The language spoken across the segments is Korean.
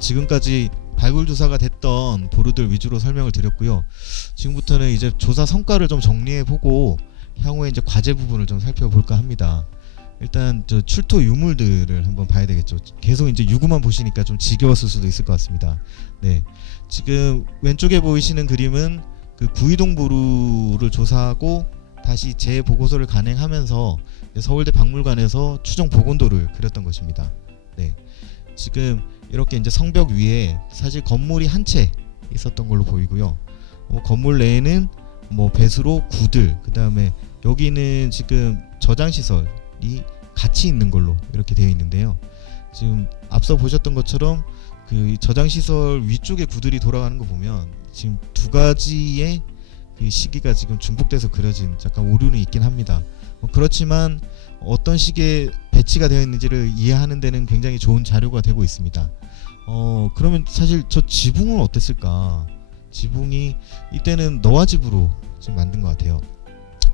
지금까지 발굴 조사가 됐던 보루들 위주로 설명을 드렸고요. 지금부터는 이제 조사 성과를 좀 정리해보고 향후에 이제 과제 부분을 좀 살펴볼까 합니다. 일단 저 출토 유물들을 한번 봐야 되겠죠. 계속 이제 유구만 보시니까 좀 지겨웠을 수도 있을 것 같습니다. 네, 지금 왼쪽에 보이시는 그림은 그 구이동 보루를 조사하고 다시 재보고서를 간행하면서 서울대 박물관에서 추정 복원도를 그렸던 것입니다. 네, 지금 이렇게 이제 성벽 위에 사실 건물이 한 채 있었던 걸로 보이고요. 건물 내에는 뭐 배수로, 구들, 그 다음에 여기는 지금 저장 시설이 같이 있는 걸로 이렇게 되어 있는데요. 지금 앞서 보셨던 것처럼 그 저장 시설 위쪽에 구들이 돌아가는 거 보면 지금 두 가지의 그 시기가 지금 중복돼서 그려진 약간 오류는 있긴 합니다. 그렇지만 어떤 식의 배치가 되어 있는지를 이해하는 데는 굉장히 좋은 자료가 되고 있습니다. 그러면 사실 저 지붕은 어땠을까? 지붕이 이때는 너와집으로 지금 만든 것 같아요.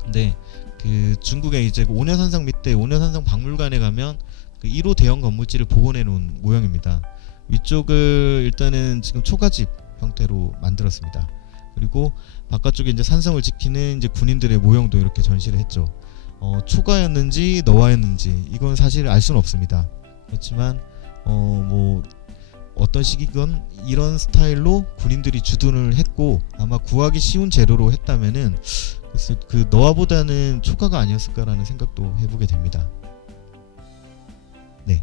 근데 그 중국에 이제 오녀산성 밑에 오녀산성 박물관에 가면 그 1호 대형 건물지를 복원해 놓은 모형입니다. 위쪽을 일단은 지금 초가집 형태로 만들었습니다. 그리고 바깥쪽에 이제 산성을 지키는 이제 군인들의 모형도 이렇게 전시를 했죠. 초가였는지 너와였는지 이건 사실 알 수는 없습니다. 그렇지만 뭐 어떤 시기건 이런 스타일로 군인들이 주둔을 했고 아마 구하기 쉬운 재료로 했다면은 그래서 그 너와보다는 초가가 아니었을까라는 생각도 해보게 됩니다. 네,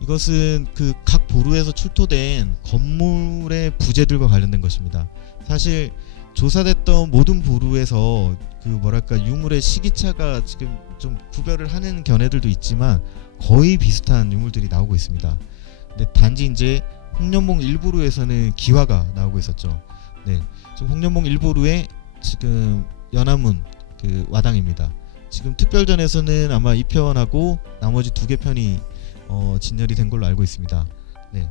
이것은 그 각 보루에서 출토된 건물의 부재들과 관련된 것입니다. 사실 조사됐던 모든 보루에서 그 뭐랄까 유물의 시기차가 지금 좀 구별을 하는 견해들도 있지만 거의 비슷한 유물들이 나오고 있습니다. 근데 단지 이제 홍련봉 일보루에서는 기화가 나오고 있었죠. 네, 지금 홍련봉 일보루에 지금 연화문 그 와당입니다. 지금 특별전에서는 아마 2편하고 나머지 2개 편이 진열이 된 걸로 알고 있습니다. 네,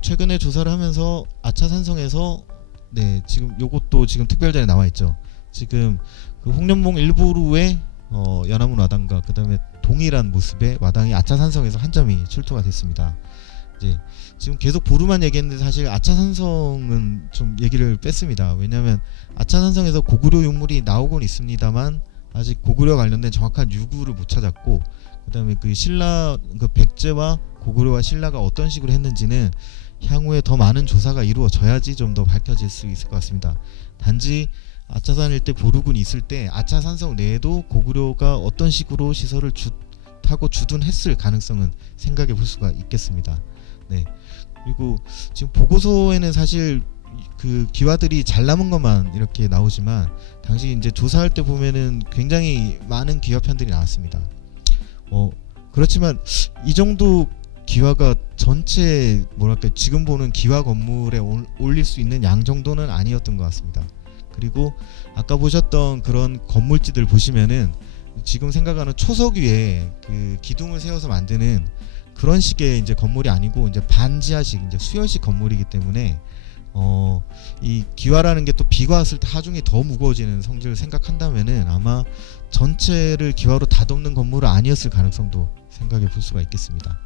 최근에 조사를 하면서 아차산성에서 네, 지금 요것도 지금 특별전에 나와 있죠. 지금 그 홍련봉 일보루의 연화문 와당과 그 다음에 동일한 모습의 와당이 아차산성에서 한 점이 출토가 됐습니다. 이제 지금 계속 보루만 얘기했는데 사실 아차산성은 좀 얘기를 뺐습니다. 왜냐하면 아차산성에서 고구려 유물이 나오곤 있습니다만 아직 고구려 관련된 정확한 유구를 못 찾았고 그 다음에 그 신라 그 백제와 고구려와 신라가 어떤 식으로 했는지는 향후에 더 많은 조사가 이루어져야지 좀 더 밝혀질 수 있을 것 같습니다. 단지 아차산 일대 보루군이 있을 때 아차산성 내에도 고구려가 어떤 식으로 시설을 타고 주둔했을 가능성은 생각해 볼 수가 있겠습니다. 네, 그리고 지금 보고서에는 사실 그 기와들이 잘 남은 것만 이렇게 나오지만 당시 이제 조사할 때 보면은 굉장히 많은 기와편들이 나왔습니다. 그렇지만 이 정도 기와가 전체 뭐랄까 지금 보는 기와 건물에 올릴 수 있는 양 정도는 아니었던 것 같습니다. 그리고 아까 보셨던 그런 건물지들 보시면은 지금 생각하는 초석 위에 그 기둥을 세워서 만드는 그런 식의 이제 건물이 아니고 이제 반지하식 이제 수열식 건물이기 때문에 이 기와라는 게 또 비가 왔을 때 하중이 더 무거워지는 성질을 생각한다면은 아마 전체를 기와로 다덮는 건물은 아니었을 가능성도 생각해 볼 수가 있겠습니다.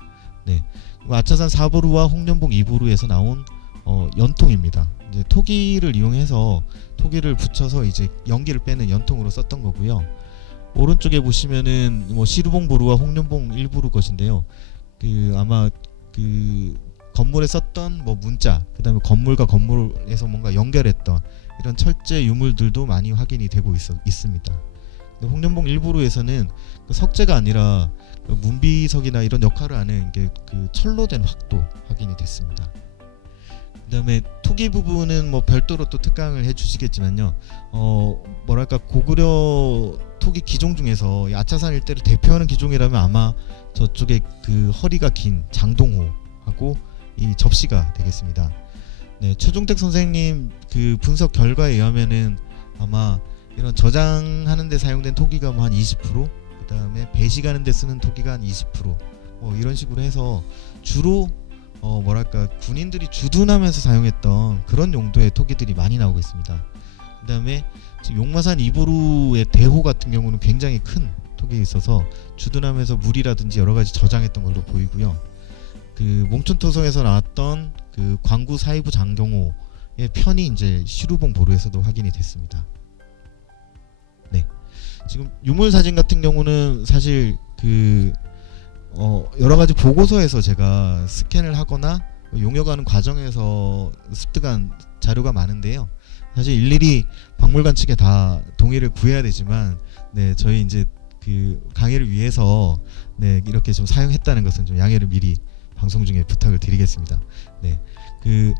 네, 아차산 4보루와 홍련봉 2보루에서 나온 연통입니다. 이제 토기를 이용해서 토기를 붙여서 이제 연기를 빼는 연통으로 썼던 거고요. 오른쪽에 보시면은 뭐 시루봉 보루와 홍련봉 1보루 것인데요. 그 아마 그 건물에 썼던 뭐 문자, 그 다음에 건물과 건물에서 뭔가 연결했던 이런 철제 유물들도 많이 확인이 되고 있습니다. 근데 홍련봉 1보루에서는 그 석재가 아니라 그 문비석이나 이런 역할을 하는 게 그 철로 된 확도 확인이 됐습니다. 그 다음에 토기 부분은 뭐 별도로 또 특강을 해주시겠지만요. 뭐랄까 고구려 토기 기종 중에서 아차산 일대를 대표하는 기종이라면 아마 저쪽에 그 허리가 긴 장동호하고 이 접시가 되겠습니다. 네, 최종택 선생님 그 분석 결과에 의하면은 아마 이런 저장하는 데 사용된 토기가 뭐 한 20%, 그 다음에 배식하는 데 쓰는 토기가 한 20%, 뭐 이런 식으로 해서 주로 뭐랄까 군인들이 주둔하면서 사용했던 그런 용도의 토기들이 많이 나오고 있습니다. 그 다음에 지금 용마산 2보루의 대호 같은 경우는 굉장히 큰 토기에 있어서 주둔하면서 물이라든지 여러가지 저장했던 걸로 보이고요. 그 몽춘토성에서 나왔던 그 광구 사이부 장경호의 편이 이제 시루봉 보루에서도 확인이 됐습니다. 네, 지금 유물 사진 같은 경우는 사실 그 여러 가지 보고서에서 제가 스캔을 하거나 용역하는 과정에서 습득한 자료가 많은데요. 사실 일일이 박물관 측에 다 동의를 구해야 되지만, 네, 저희 이제 그 강의를 위해서 네, 이렇게 좀 사용했다는 것은 좀 양해를 미리 방송 중에 부탁을 드리겠습니다. 네, 그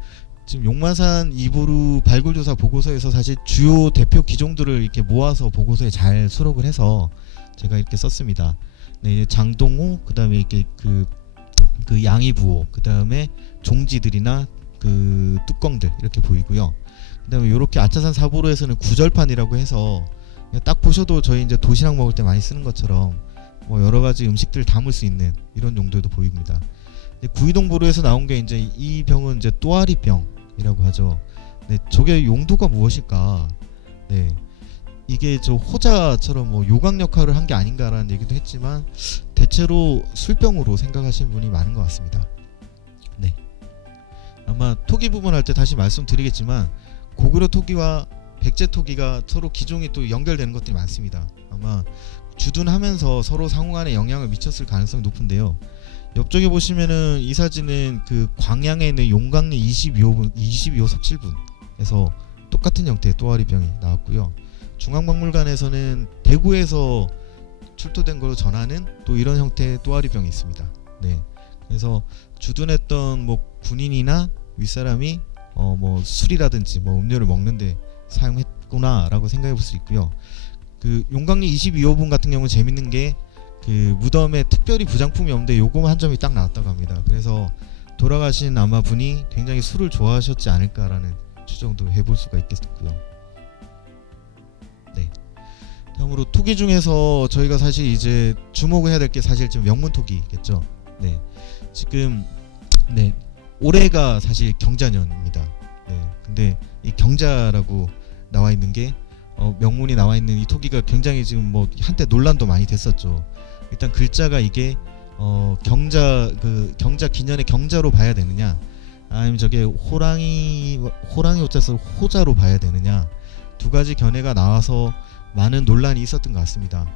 지금 용마산 이보루 발굴조사 보고서에서 사실 주요 대표 기종들을 이렇게 모아서 보고서에 잘 수록을 해서 제가 이렇게 썼습니다. 네, 장동호, 그다음에 이렇게 그 양이부호, 그다음에 종지들이나 그 뚜껑들 이렇게 보이고요. 그다음에 이렇게 아차산 사보로에서는 구절판이라고 해서 딱 보셔도 저희 이제 도시락 먹을 때 많이 쓰는 것처럼 뭐 여러 가지 음식들 담을 수 있는 이런 용도도 보입니다. 구이동 보루에서 나온 게 이제 이 병은 이제 또아리병이라고 하죠. 네, 저게 용도가 무엇일까? 네, 이게 저 호자처럼 뭐 요강 역할을 한 게 아닌가라는 얘기도 했지만 대체로 술병으로 생각하시는 분이 많은 것 같습니다. 네, 아마 토기 부분 할 때 다시 말씀드리겠지만 고구려 토기와 백제 토기가 서로 기종이 또 연결되는 것들이 많습니다. 아마 주둔하면서 서로 상호간에 영향을 미쳤을 가능성이 높은데요. 옆쪽에 보시면은 이 사진은 그 광양에 있는 용강리 22호 석실분에서 똑같은 형태의 또아리병이 나왔고요. 중앙박물관에서는 대구에서 출토된 걸로 전하는 또 이런 형태의 또아리병이 있습니다. 네, 그래서 주둔했던 뭐 군인이나 윗사람이 뭐 술이라든지 뭐 음료를 먹는데 사용했구나라고 생각해 볼 수 있고요. 그 용강리 22호분 같은 경우는 재밌는 게 그 무덤에 특별히 부장품이 없는데 요거 한 점이 딱 나왔다고 합니다. 그래서 돌아가신 아마 분이 굉장히 술을 좋아하셨지 않을까라는 추정도 해볼 수가 있겠고요. 네, 다음으로 토기 중에서 저희가 사실 이제 주목을 해야 될 게 사실 좀 명문 토기겠죠. 네, 지금 네, 올해가 사실 경자년입니다. 네, 근데 이 경자라고 나와 있는 게 명문이 나와 있는 이 토기가 굉장히 지금 뭐 한때 논란도 많이 됐었죠. 일단 글자가 이게 경자 경자 기년의 경자로 봐야 되느냐, 아니면 저게 호랑이 호자서 호자로 봐야 되느냐, 두 가지 견해가 나와서 많은 논란이 있었던 것 같습니다.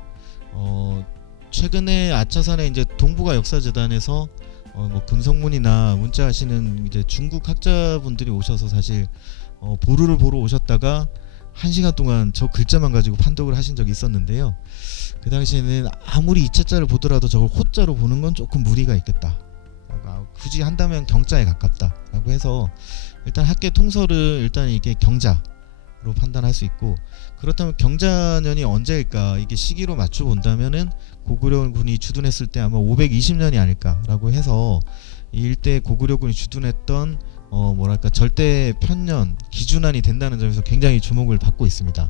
최근에 아차산에 이제 동북아 역사재단에서 뭐 금성문이나 문자하시는 이제 중국 학자분들이 오셔서 사실 보루를 보러 오셨다가 1시간 동안 저 글자만 가지고 판독을 하신 적이 있었는데요. 그 당시에는 아무리 이차자를 보더라도 저걸 호자로 보는 건 조금 무리가 있겠다, 굳이 한다면 경자에 가깝다 라고 해서 일단 학계 통설을 일단 이게 경자로 판단할 수 있고, 그렇다면 경자년이 언제일까, 이게 시기로 맞춰 본다면은 고구려군이 주둔했을 때 아마 520년이 아닐까라고 해서 이 일대 고구려군이 주둔했던 뭐랄까 절대 편년 기준안이 된다는 점에서 굉장히 주목을 받고 있습니다.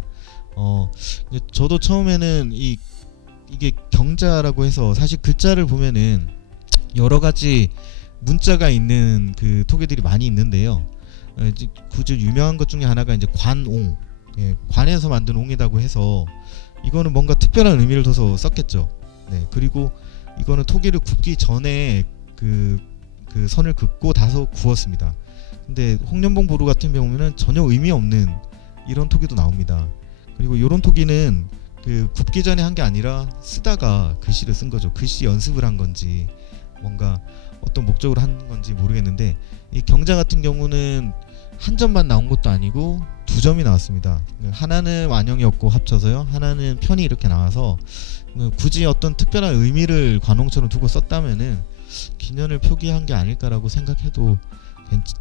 저도 처음에는 이게 경자라고 해서 사실 글자를 보면은 여러 가지 문자가 있는 그 토기들이 많이 있는데요. 그 유명한 것 중에 하나가 이제 관옹, 예, 관에서 만든 옹이라고 해서 이거는 뭔가 특별한 의미를 둬서 썼겠죠. 네, 그리고 이거는 토기를 굽기 전에 그 선을 긋고 나서 구웠습니다. 근데 홍련봉 보루 같은 경우는 전혀 의미 없는 이런 토기도 나옵니다. 그리고 이런 토기는 그 굽기 전에 한 게 아니라 쓰다가 글씨를 쓴 거죠. 글씨 연습을 한 건지 뭔가 어떤 목적으로 한 건지 모르겠는데, 이 경자 같은 경우는 한 점만 나온 것도 아니고 2점이 나왔습니다. 하나는 완영이었고 합쳐서요, 하나는 편이 이렇게 나와서 굳이 어떤 특별한 의미를 관홍처럼 두고 썼다면은 기년을 표기한 게 아닐까라고 생각해도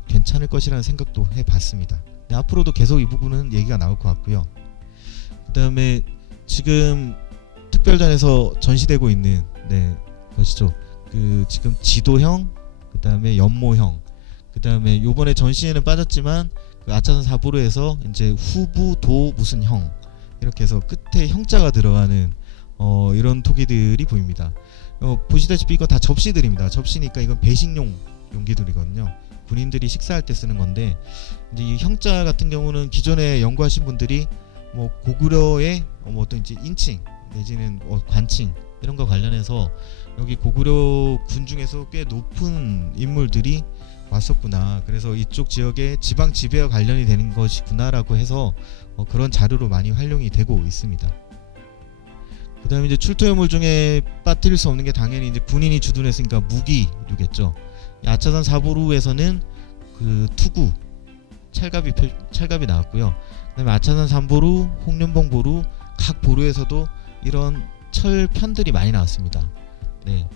괜찮을 것이라는 생각도 해봤습니다. 네, 앞으로도 계속 이 부분은 얘기가 나올 것 같고요. 그 다음에 지금 특별전에서 전시되고 있는 것이죠. 그 지금 지도형, 그 다음에 연모형, 그 다음에 요번에 전시에는 빠졌지만 그 아차산 사보루에서 이제 후부 도 무슨 형 이렇게 해서 끝에 형자가 들어가는 이런 토기들이 보입니다. 보시다시피 이거 다 접시들입니다. 접시니까 이건 배식용 용기들이거든요. 군인들이 식사할 때 쓰는 건데, 이제 이 형자 같은 경우는 기존에 연구하신 분들이 뭐 고구려의 어떤 이제 인칭 내지는 관칭 이런 거 관련해서 여기 고구려 군 중에서 꽤 높은 인물들이 왔었구나. 그래서 이쪽 지역의 지방 지배와 관련이 되는 것이구나라고 해서 그런 자료로 많이 활용이 되고 있습니다. 그 다음에 이제 출토유물 중에 빠뜨릴 수 없는 게 당연히 이제 군인이 주둔했으니까 무기류겠죠. 아차산 사보루에서는 그 투구 찰갑이 나왔고요. 그 다음에 아차산 삼보루, 홍련봉 보루, 각 보루에서도 이런 철편들이 많이 나왔습니다. 네,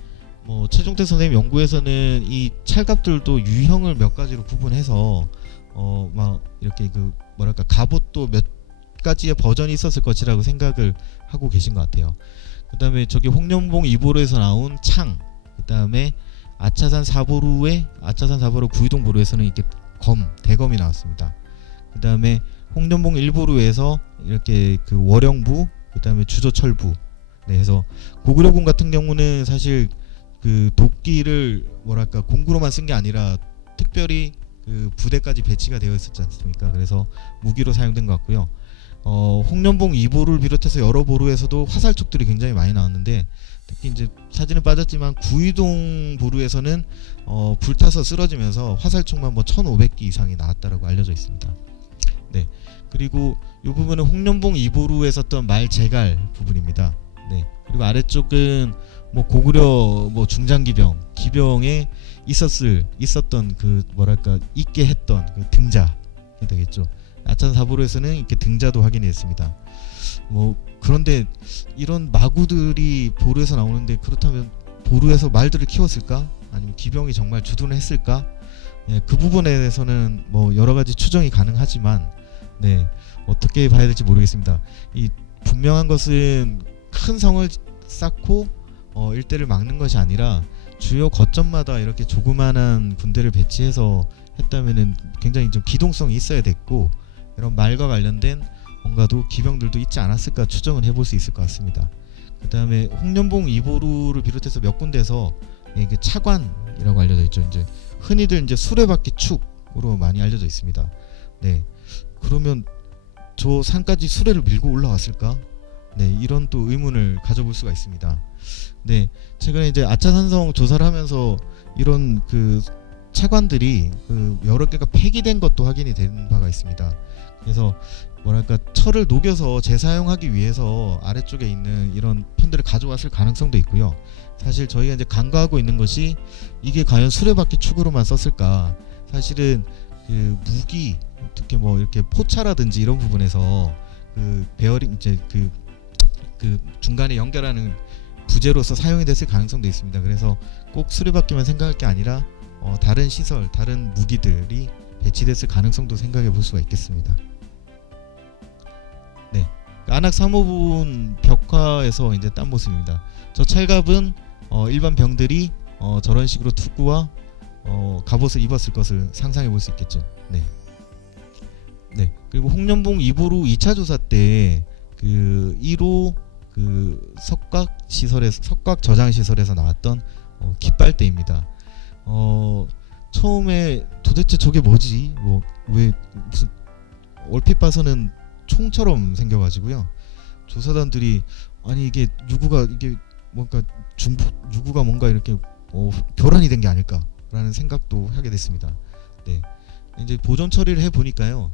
뭐 최종택 선생님 연구에서는 이 찰갑들도 유형을 몇 가지로 구분해서 막 이렇게 그 뭐랄까 갑옷도 몇 가지의 버전이 있었을 것이라고 생각을 하고 계신 것 같아요. 그 다음에 저기 홍련봉 2보루에서 나온 창, 그 다음에 아차산 사보루 구이동 보루에서는 이렇게 대검이 나왔습니다. 그 다음에 홍련봉 1보루에서 이렇게 그 월영부, 그 다음에 주조철부. 네, 해서 고구려군 같은 경우는 사실 그 도끼를 뭐랄까 공구로만 쓴 게 아니라 특별히 그 부대까지 배치가 되어 있었지 않습니까? 그래서 무기로 사용된 것 같고요. 홍련봉 2보루를 비롯해서 여러 보루에서도 화살촉들이 굉장히 많이 나왔는데, 특히 이제 사진은 빠졌지만 구이동 보루에서는 불타서 쓰러지면서 화살촉만 뭐 1500기 이상이 나왔다라고 알려져 있습니다. 네, 그리고 이 부분은 홍련봉 2보루에 썼던 말제갈 부분입니다. 네, 그리고 아래쪽은 뭐 고구려 뭐 기병에 있었던 그 뭐랄까 있게 했던 그 등자이 되겠죠. 아차산 사보루에서는 이렇게 등자도 확인했습니다. 뭐 그런데 이런 마구들이 보루에서 나오는데, 그렇다면 보루에서 말들을 키웠을까? 아니면 기병이 정말 주둔을 했을까? 네, 그 부분에 대해서는 뭐 여러 가지 추정이 가능하지만, 네, 어떻게 봐야 될지 모르겠습니다. 이 분명한 것은 큰 성을 쌓고 일대를 막는 것이 아니라 주요 거점마다 이렇게 조그만한 군대를 배치해서 했다면은 굉장히 좀 기동성이 있어야 됐고, 이런 말과 관련된 뭔가도 기병들도 있지 않았을까 추정은 해볼 수 있을 것 같습니다. 그 다음에 홍련봉 2보루를 비롯해서 몇 군데에서 이게 차관이라고 알려져 있죠. 이제 흔히들 이제 수레바퀴 축으로 많이 알려져 있습니다. 네, 그러면 저 산까지 수레를 밀고 올라왔을까? 네, 이런 또 의문을 가져볼 수가 있습니다. 네, 최근에 이제 아차산성 조사를 하면서 이런 그 차관들이 그 여러 개가 폐기된 것도 확인이 된 바가 있습니다. 그래서 뭐랄까 철을 녹여서 재사용하기 위해서 아래쪽에 있는 이런 편들을 가져왔을 가능성도 있고요. 사실 저희가 이제 간과하고 있는 것이 이게 과연 수레바퀴 축으로만 썼을까? 사실은 그 무기, 특히 뭐 이렇게 포차라든지 이런 부분에서 그 베어링 이제 그 중간에 연결하는 부재로서 사용이 됐을 가능성도 있습니다. 그래서 꼭 수레바퀴만 생각할 게 아니라 다른 시설, 다른 무기들이 배치됐을 가능성도 생각해 볼 수가 있겠습니다. 네, 안악 3호분 벽화에서 이제 딴 모습입니다. 저 찰갑은 일반 병들이 저런 식으로 투구와 갑옷을 입었을 것을 상상해 볼 수 있겠죠. 네. 네, 그리고 홍련봉 2보루 2차 조사 때 그 1호 그 석각 저장 시설에서 나왔던 깃발대입니다. 처음에 도대체 저게 뭐지? 뭐 왜 무슨 얼핏 봐서는 총처럼 생겨가지고요. 조사단들이 아니 이게 유구가 뭔가 이렇게 교란이 된 게 아닐까라는 생각도 하게 됐습니다. 네, 이제 보존 처리를 해 보니까요.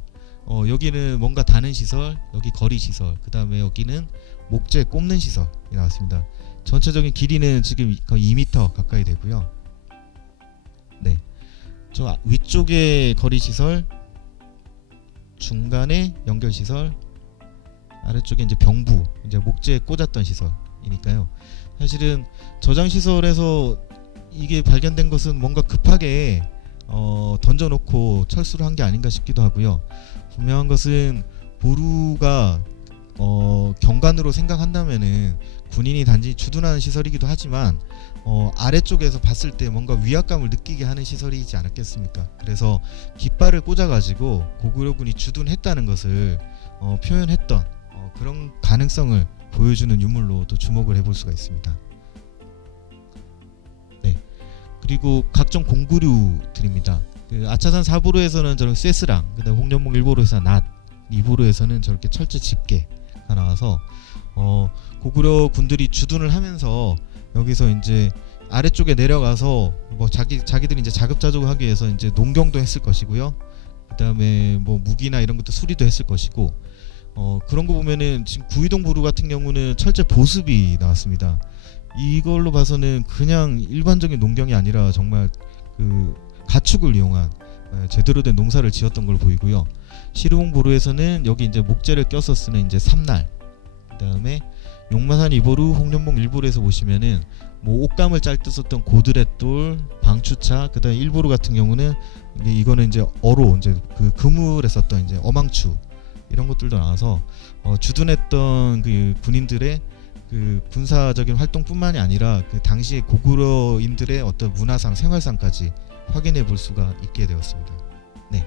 여기는 뭔가 다는 시설, 여기 거리 시설, 그 다음에 여기는 목재 꼽는 시설이 나왔습니다. 전체적인 길이는 지금 거의 2m 가까이 되고요. 네, 저 위쪽에 거리 시설, 중간에 연결 시설, 아래쪽에 이제 병부, 이제 목재에 꽂았던 시설이니까요. 사실은 저장 시설에서 이게 발견된 것은 뭔가 급하게 던져놓고 철수를 한 게 아닌가 싶기도 하고요. 분명한 것은 보루가 경관으로 생각한다면은 군인이 단지 주둔하는 시설이기도 하지만 아래쪽에서 봤을 때 뭔가 위압감을 느끼게 하는 시설이지 않았겠습니까? 그래서 깃발을 꽂아가지고 고구려군이 주둔했다는 것을 표현했던 그런 가능성을 보여주는 유물로 또 주목을 해볼 수가 있습니다. 네, 그리고 각종 공구류들입니다. 그 아차산 4보루에서는 저런 쇠스랑, 그다음 홍련봉 1보루에서 낫, 2보루에서는 저렇게 철제 집게, 다 나와서 고구려 군들이 주둔을 하면서 여기서 이제 아래쪽에 내려가서 뭐 자기들이 이제 자급자족을 하기 위해서 이제 농경도 했을 것이고요. 그다음에 뭐 무기나 이런 것도 수리도 했을 것이고, 그런 거 보면은 지금 구이동 보루 같은 경우는 철제 보습이 나왔습니다. 이걸로 봐서는 그냥 일반적인 농경이 아니라 정말 그 가축을 이용한 제대로 된 농사를 지었던 걸 보이고요. 시르봉 보루에서는 여기 이제 목재를 껴서 쓰는 이제 삼날, 그다음에 용마산 이보루, 홍련봉 일보루에서 보시면은 뭐 옷감을 짤 때 썼던 고드렛돌, 방추차, 그다음에 일보루 같은 경우는 이거는 이제 어로 이제 그 그물에 썼던 이제 어망추, 이런 것들도 나와서 주둔했던 그 군인들의 그 군사적인 활동뿐만이 아니라 그 당시 고구려인들의 어떤 문화상, 생활상까지 확인해 볼 수가 있게 되었습니다. 네.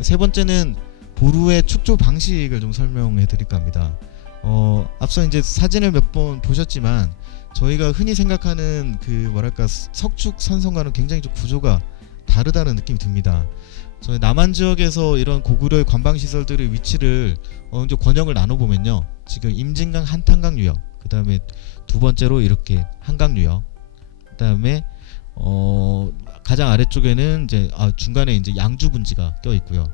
세 번째는 보루의 축조 방식을 좀 설명해 드릴까 합니다. 앞서 이제 사진을 몇 번 보셨지만 저희가 흔히 생각하는 그 뭐랄까 석축 산성과는 굉장히 좀 구조가 다르다는 느낌이 듭니다. 저희 남한 지역에서 이런 고구려의 관방 시설들의 위치를 어느 정도 권역을 나눠 보면요, 지금 임진강 한탄강 유역, 그 다음에 두 번째로 이렇게 한강 유역, 그 다음에 가장 아래쪽에는 이제 중간에 이제 양주 분지가 껴 있고요.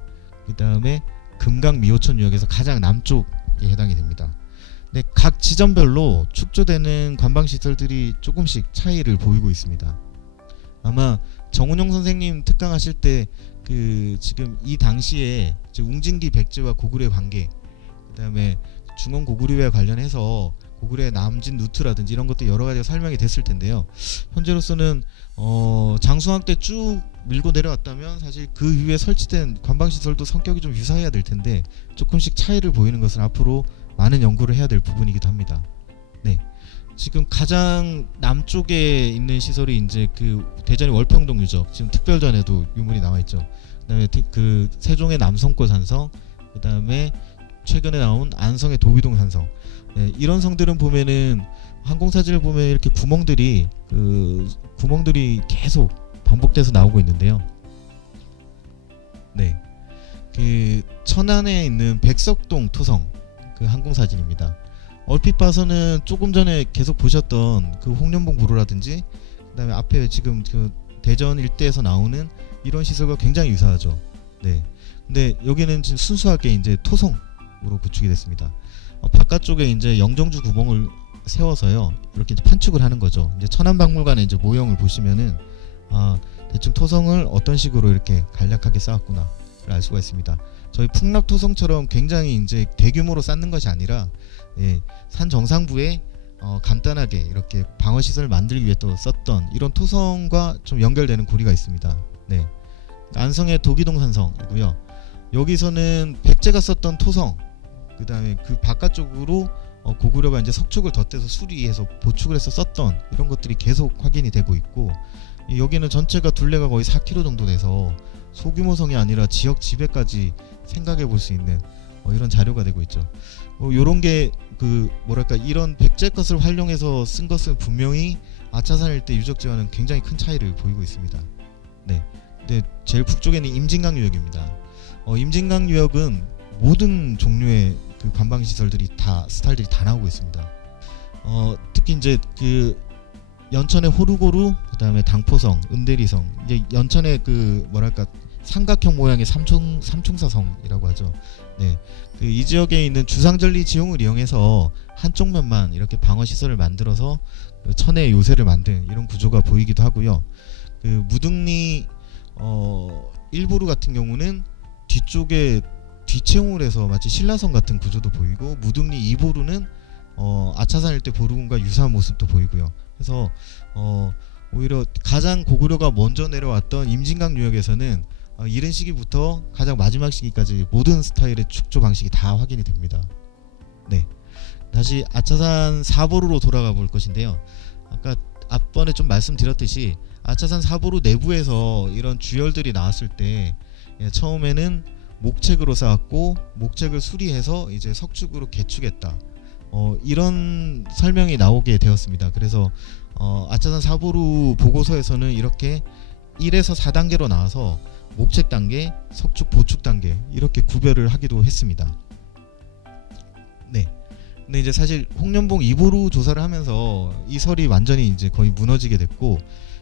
그 다음에 금강 미호천 유역에서 가장 남쪽에 해당이 됩니다. 근데 각 지점별로 축조되는 관방 시설들이 조금씩 차이를 보이고 있습니다. 아마 정운용 선생님 특강하실 때 그 지금 이 당시에 웅진기 백제와 고구려의 관계, 그 다음에 중원 고구려와 관련해서 고구려의 남진 루트라든지 이런 것도 여러 가지가 설명이 됐을 텐데요. 현재로서는 장수왕 때 쭉 밀고 내려왔다면 사실 그 위에 설치된 관방시설도 성격이 좀 유사해야 될 텐데 조금씩 차이를 보이는 것은 앞으로 많은 연구를 해야 될 부분이기도 합니다. 네. 지금 가장 남쪽에 있는 시설이 이제 그 대전의 월평동 유적, 지금 특별전에도 유물이 나와 있죠. 그다음에 그 세종의 남성골 산성, 그다음에 최근에 나온 안성의 도비동 산성. 네, 이런 성들은 보면은 항공사진을 보면 이렇게 구멍들이 계속 반복돼서 나오고 있는데요. 네, 그 천안에 있는 백석동 토성 그 항공사진입니다. 얼핏 봐서는 조금 전에 계속 보셨던 그 홍련봉 보루라든지 그다음에 앞에 지금 그 대전 일대에서 나오는 이런 시설과 굉장히 유사하죠. 네. 근데 여기는 지금 순수하게 이제 토성으로 구축이 됐습니다. 바깥쪽에 이제 영정주 구멍을 세워서요, 이렇게 이제 판축을 하는 거죠. 이제 천안박물관의 이제 모형을 보시면은 대충 토성을 어떤 식으로 이렇게 간략하게 쌓았구나를 알 수가 있습니다. 저희 풍납 토성처럼 굉장히 이제 대규모로 쌓는 것이 아니라, 예, 산 정상부에 간단하게 이렇게 방어 시설을 만들기 위해 또 썼던 이런 토성과 좀 연결되는 고리가 있습니다. 네, 안성의 도기동 산성이고요. 여기서는 백제가 썼던 토성, 그 다음에 그 바깥쪽으로 고구려가 이제 석축을 덧대서 수리해서 보축을 해서 썼던 이런 것들이 계속 확인이 되고 있고, 여기는 전체가 둘레가 거의 4km 정도 돼서 소규모 성이 아니라 지역 지배까지 생각해 볼 수 있는 이런 자료가 되고 있죠. 요런 게 그 뭐랄까 이런 백제 것을 활용해서 쓴 것은 분명히 아차산 일대 유적지와는 굉장히 큰 차이를 보이고 있습니다. 네, 근데 제일 북쪽에는 임진강 유역입니다. 임진강 유역은 모든 종류의 그 관방 시설들이 다 스타일들이 다 나오고 있습니다. 특히 이제 그 연천의 호루고루, 그다음에 당포성, 은대리성, 이제 연천의 그 뭐랄까 삼각형 모양의 삼총사성이라고 하죠. 네, 그 이 지역에 있는 주상절리 지형을 이용해서 한쪽 면만 이렇게 방어 시설을 만들어서 그 천의 요새를 만든 이런 구조가 보이기도 하고요. 그 무등리 일보루 같은 경우는 뒤쪽에 뒤채용을 해서 마치 신라성 같은 구조도 보이고, 무등리 이보루는 아차산 일대 보루군과 유사한 모습도 보이고요. 그래서 오히려 가장 고구려가 먼저 내려왔던 임진강 유역에서는 이른 시기부터 가장 마지막 시기까지 모든 스타일의 축조 방식이 다 확인이 됩니다. 네, 다시 아차산 사보루로 돌아가 볼 것인데요. 아까 앞번에 좀 말씀드렸듯이 아차산 사보루 내부에서 이런 주열들이 나왔을 때 처음에는 목책으로 쌓았고 목책을 수리해서 이제 석축으로 개축했다, 이런 설명이 나오게 되었습니다. 그래서 아차산 사보루 보고서에서는 이렇게 1에서 4단계로 나와서 목책 단계, 석축 보축 단계 이렇게 구별을 하기도 했습니다. 네, 근데 이제 사실 홍련봉 이보루 조사를 하면서 이 설이 완전히 이제 거의 무너지게 됐고,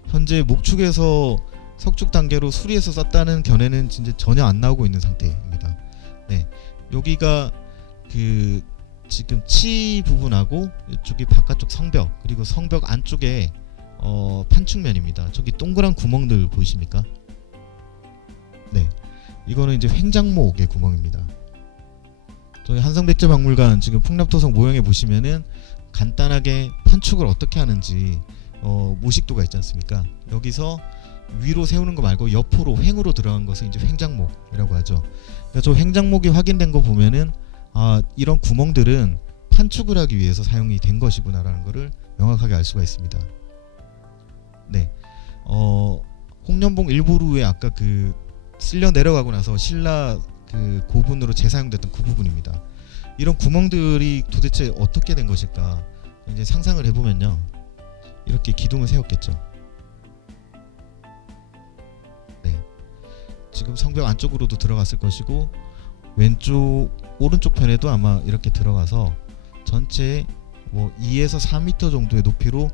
현재 목축에서 석축 단계로 수리해서 썼다는 견해는 진짜 전혀 안 나오고 있는 상태입니다. 네, 여기가 그 지금 치 부분하고 이쪽이 바깥쪽 성벽, 그리고 성벽 안쪽에 판축면입니다. 저기 동그란 구멍들 보이십니까? 네, 이거는 이제 횡장목의 구멍입니다. 저희 한성백제박물관 지금 풍납토성 모형에 보시면은 간단하게 판축을 어떻게 하는지 모식도가 있지 않습니까? 여기서 위로 세우는 거 말고 옆으로 횡으로 들어간 것을 이제 횡장목이라고 하죠. 그러니까 저 횡장목이 확인된 거 보면은 이런 구멍들은 판축을 하기 위해서 사용이 된 것이구나라는 것을 명확하게 알 수가 있습니다. 네, 홍련봉 일보루에 아까 그 쓸려 내려가고 나서 신라 그 고분으로 재사용됐던 그 부분입니다. 이런 구멍들이 도대체 어떻게 된 것일까? 이제 상상을 해보면요, 이렇게 기둥을 세웠겠죠. 네, 지금 성벽 안쪽으로도 들어갔을 것이고, 왼쪽 오른쪽 편에도 아마 이렇게 들어가서 전체 뭐 2에서 4m 정도의 높이로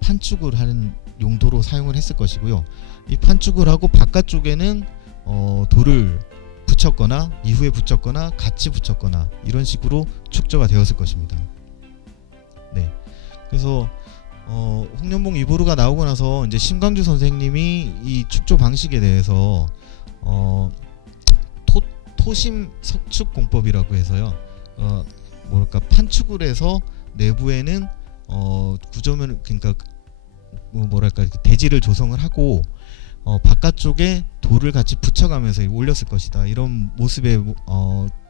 판축을 하는 용도로 사용을 했을 것이고요. 이 판축을 하고 바깥쪽에는 돌을 붙였거나 이후에 붙였거나 같이 붙였거나 이런 식으로 축조가 되었을 것입니다. 네, 그래서 홍련봉 이보루가 나오고 나서 이제 심광주 선생님이 이 축조 방식에 대해서 토심 석축 공법이라고 해서요, 뭐랄까 판축을 해서 내부에는 구조면, 그러니까 뭐랄까 대지를 조성을 하고 바깥쪽에 돌을 같이 붙여가면서 올렸을 것이다, 이런 모습의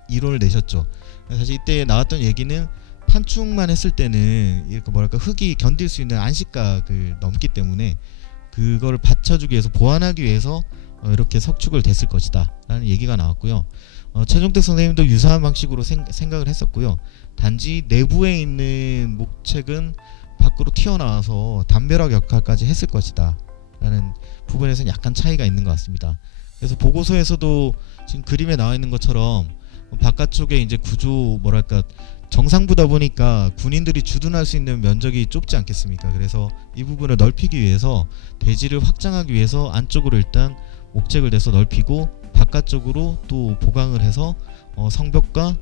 이론을 내셨죠. 사실 이때 나왔던 얘기는 판축만 했을 때는 이렇게 뭐랄까 흙이 견딜 수 있는 안식각을 넘기 때문에 그거를 받쳐주기 위해서, 보완하기 위해서 이렇게 석축을 댔을 것이다 라는 얘기가 나왔고요. 최종택 선생님도 유사한 방식으로 생각을 했었고요. 단지 내부에 있는 목책은 밖으로 튀어나와서 담벼락 역할까지 했을 것이다 라는 부분에서는 약간 차이가 있는 것 같습니다. 그래서 보고서에서도 지금 그림에 나와 있는 것처럼 바깥쪽에 이제 구조, 뭐랄까 정상부다 보니까 군인들이 주둔할 수 있는 면적이 좁지 않겠습니까? 그래서 이 부분을 넓히기 위해서, 대지를 확장하기 위해서 안쪽으로 일단 목책을 내서 넓히고 바깥쪽으로 또 보강을 해서 성벽과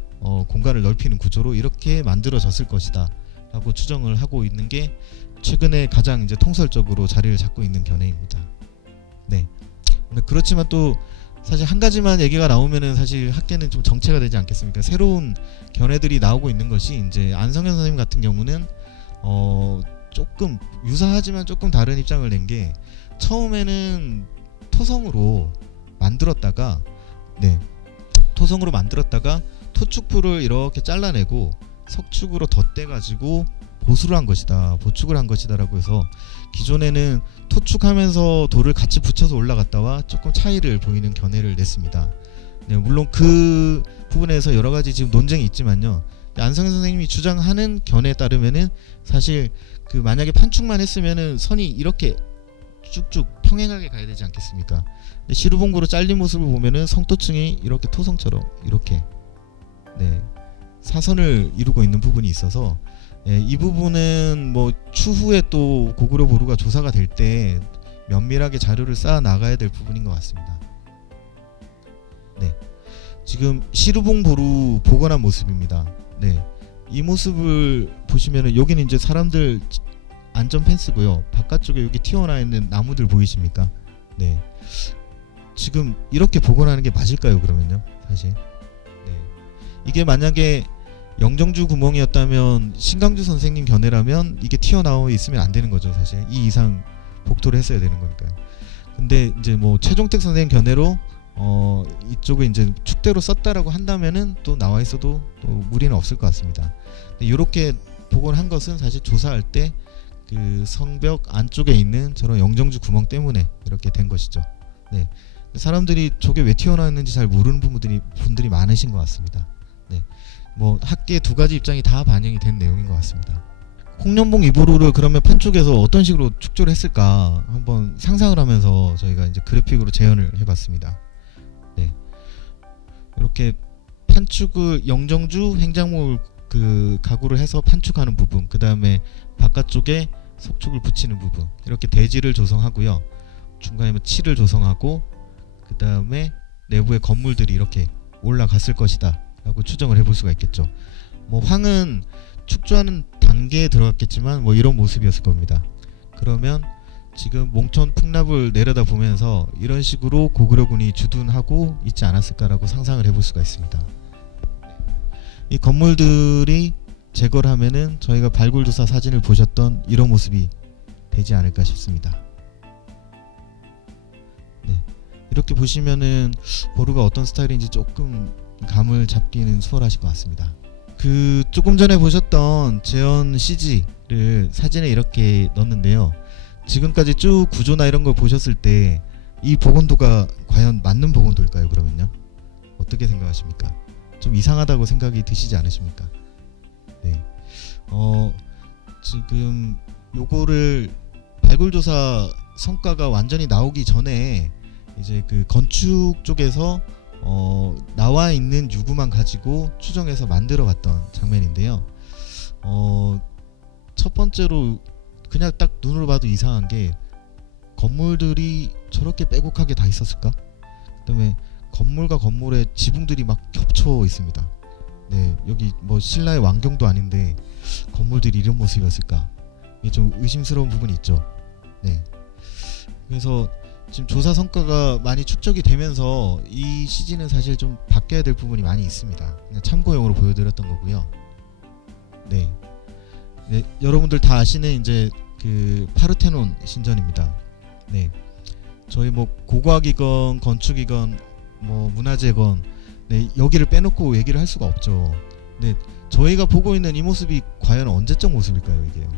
공간을 넓히는 구조로 이렇게 만들어졌을 것이다 라고 추정을 하고 있는 게 최근에 가장 이제 통설적으로 자리를 잡고 있는 견해입니다. 네, 근데 그렇지만 또 사실 한 가지만 얘기가 나오면은 사실 학계는 좀 정체가 되지 않겠습니까? 새로운 견해들이 나오고 있는 것이, 이제 안성현 선생님 같은 경우는 조금 유사하지만 조금 다른 입장을 낸 게, 처음에는 토성으로 만들었다가 토축부를 이렇게 잘라내고 석축으로 덧대가지고 보수를 한 것이다, 보축을 한 것이다 라고 해서, 기존에는 토축하면서 돌을 같이 붙여서 올라갔다와 조금 차이를 보이는 견해를 냈습니다. 네, 물론 그 부분에서 여러가지 지금 논쟁이 있지만요, 안성현 선생님이 주장하는 견해에 따르면은 사실 그 만약에 판축만 했으면은 선이 이렇게 쭉쭉 평행하게 가야 되지 않겠습니까? 근데 시루봉고로 잘린 모습을 보면은 성토층이 이렇게 토성처럼 이렇게 사선을 이루고 있는 부분이 있어서, 이 부분은 뭐 추후에 또 고구려 보루가 조사가 될 때 면밀하게 자료를 쌓아 나가야 될 부분인 것 같습니다. 네, 지금 시루봉 보루 복원한 모습입니다. 네, 이 모습을 보시면은 여기는 이제 사람들 안전 펜스고요. 바깥쪽에 여기 튀어나와 있는 나무들 보이십니까? 네, 지금 이렇게 복원하는 게 맞을까요? 그러면요, 사실 이게 만약에 영정주 구멍이었다면, 신강주 선생님 견해라면 이게 튀어나와 있으면 안 되는 거죠. 사실 이 이상 복토를 했어야 되는 거니까요. 근데 이제 뭐 최종택 선생님 견해로 이쪽을 이제 축대로 썼다라고 한다면은 또 나와 있어도 또 무리는 없을 것 같습니다. 이렇게 복원한 것은 사실 조사할 때 그 성벽 안쪽에 있는 저런 영정주 구멍 때문에 이렇게 된 것이죠. 네, 사람들이 저게 왜 튀어나왔는지 잘 모르는 분들이 많으신 것 같습니다. 네, 뭐 학계의 두 가지 입장이 다 반영이 된 내용인 것 같습니다. 홍련봉 이보루를 그러면 판축에서 어떤 식으로 축조를 했을까 한번 상상을 하면서 저희가 이제 그래픽으로 재현을 해봤습니다. 네, 이렇게 판축을 영정주 횡장목을 그 가구를 해서 판축하는 부분, 그 다음에 바깥쪽에 석축을 붙이는 부분, 이렇게 대지를 조성하고요. 중간에 뭐 칠을 조성하고, 그 다음에 내부의 건물들이 이렇게 올라갔을 것이다 라고 추정을 해볼 수가 있겠죠. 뭐 황은 축조하는 단계에 들어갔겠지만 뭐 이런 모습이었을 겁니다. 그러면 지금 몽천 풍납을 내려다 보면서 이런 식으로 고구려군이 주둔하고 있지 않았을까라고 상상을 해볼 수가 있습니다. 이 건물들이 제거를 하면은 저희가 발굴조사 사진을 보셨던 이런 모습이 되지 않을까 싶습니다. 네, 이렇게 보시면은 보루가 어떤 스타일인지 조금 감을 잡기는 수월하실 것 같습니다. 그 조금 전에 보셨던 재현 CG를 사진에 이렇게 넣었는데요. 지금까지 쭉 구조나 이런 걸 보셨을 때 이 복원도가 과연 맞는 복원도일까요? 그러면요, 어떻게 생각하십니까? 좀 이상하다고 생각이 드시지 않으십니까? 네, 지금 요거를 발굴조사 성과가 완전히 나오기 전에 이제 그 건축 쪽에서 나와 있는 유구만 가지고 추정해서 만들어 봤던 장면인데요. 첫 번째로 그냥 딱 눈으로 봐도 이상한 게 건물들이 저렇게 빼곡하게 다 있었을까? 그 다음에 건물과 건물의 지붕들이 막 겹쳐 있습니다. 네, 여기 뭐 신라의 왕경도 아닌데 건물들이 이런 모습이었을까? 이게 좀 의심스러운 부분이 있죠. 네, 그래서 지금 조사 성과가 많이 축적이 되면서 이 CG는 사실 좀 바뀌어야 될 부분이 많이 있습니다. 그냥 참고용으로 보여드렸던 거고요. 네, 네, 여러분들 다 아시는 이제 그 파르테논 신전입니다. 네, 저희 뭐 고고학이건 건축이건 뭐 문화재건, 네, 여기를 빼놓고 얘기를 할 수가 없죠. 네, 저희가 보고 있는 이 모습이 과연 언제적 모습일까요, 이게요?